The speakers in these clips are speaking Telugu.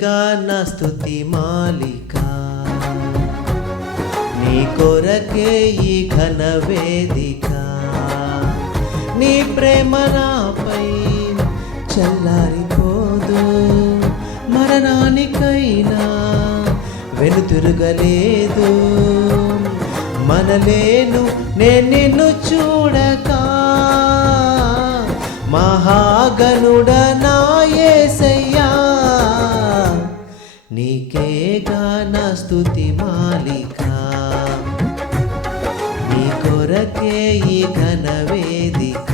నీకేగా నా స్తుతి మాలిక, నీ కొరకే ఈ ఘన వేదిక. నీ ప్రేమ నాపై చల్లారిపోదు, మరణానికైనా వెనుతిరగలేదు. మనలేను నేను నిన్ను చూడక, మహాగణుడ నా యేసయ్యా. నీకేగా నా స్తుతి మాలిక, నీ కొరకే ఈ ఘన వేదిక.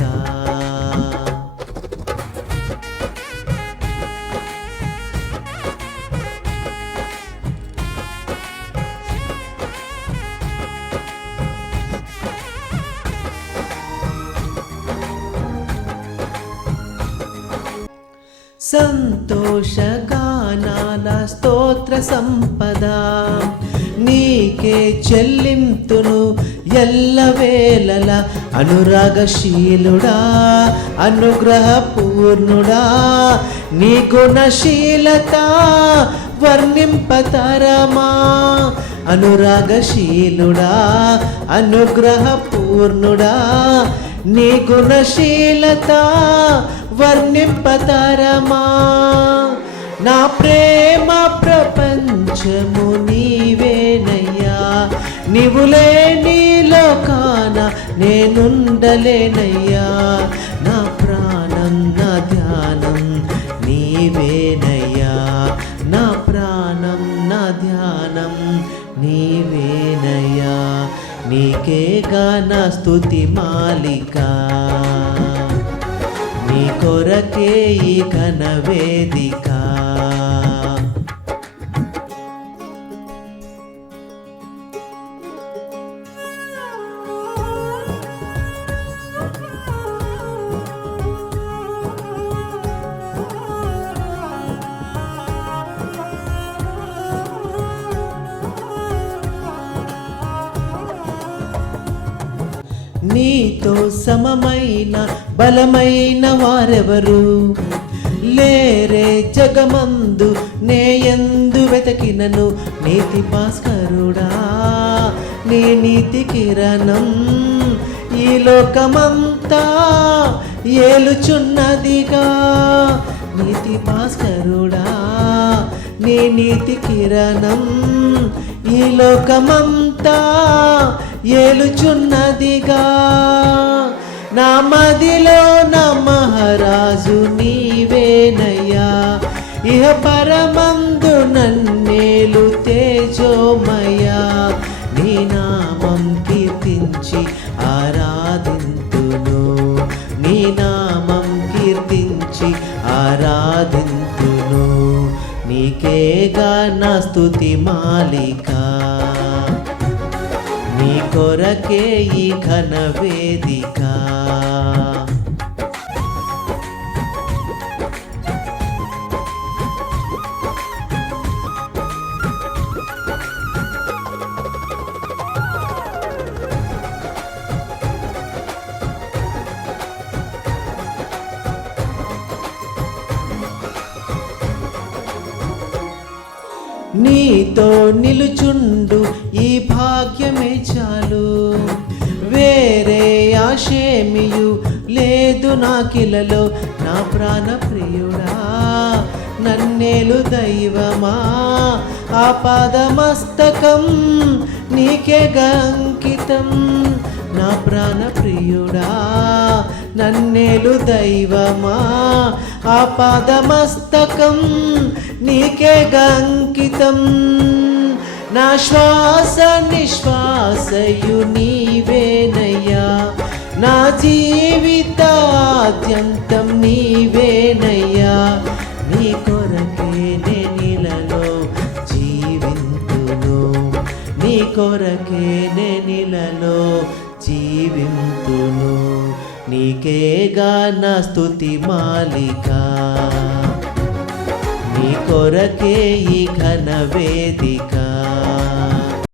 సంతోషగానాల స్తోత్ర సంపద నీకే చెల్లింతును ఎల్లవేళల. అనురాగశీలుడా అనుగ్రహపూర్ణుడా, నీ గుణశీలత వర్ణింపతరమా. అనురాగశీలుడా అనుగ్రహపూర్ణుడా, నీ గుణశీలత వర్ణింపతరమా. నా ప్రేమ ప్రపంచము నీవేనయ్యా, నీవు లేని లోకాన నేనుండలేనయ్యా. నా ప్రాణం నా ధ్యానం నీవేనయ్యా, నా ప్రాణం నా ధ్యానం నీవేనయ్యా. నీకేగా నా స్తుతి మాలిక, నీ కొరకే ఈ ఘన వేదిక. నీతో సమమైన బలమైన వారెవరు లేరే జగమందు, నేయందు వెతకినను. నీతి భాస్కరుడా నీ నీతి కిరణం ఈ లోకమంతా ఏలుచున్నదిగా. నీతి భాస్కరుడా నీ నీతి కిరణం ఈ లోకమంతా ఏలుచున్నదిగా. నా మదిలో నా మహారాజు నీవేనయ్యా, ఇహ పరమందు నన్నేలు తేజోమయ్యా. నీ నామం కీర్తించి ఆరాధింతును, నీ నామం కీర్తించి ఆరాధింతును. నీకేగా నా స్తుతి మాలిక, నీ కొరకే ఈ ఘన వేదిక. నీతో నిలుచుండు ఈ భాగ్యమే చాలు, వేరే ఆశేమియు లేదు నాకిలలో. నా ప్రాణ ప్రియుడా నన్నేలు దైవమా, ఆపాదమస్తకం నీకే అంకితం. నా ప్రాణ ప్రియుడా నన్నేలు దైవమా, ఆపాదమస్తకం నీకే అంకితం. నా శ్వాస నిశ్వాసయు నీవేనయ్యా, నా జీవితాద్యంతం నీవేనయ్యా. నీ కొరకే నేనిలలో జీవింతును, నీ కొరకే నేనిలలో జీవింతును. నీకేగా నా స్తుతి మాలిక, నీ కొరకే ఈ ఘన వేదిక.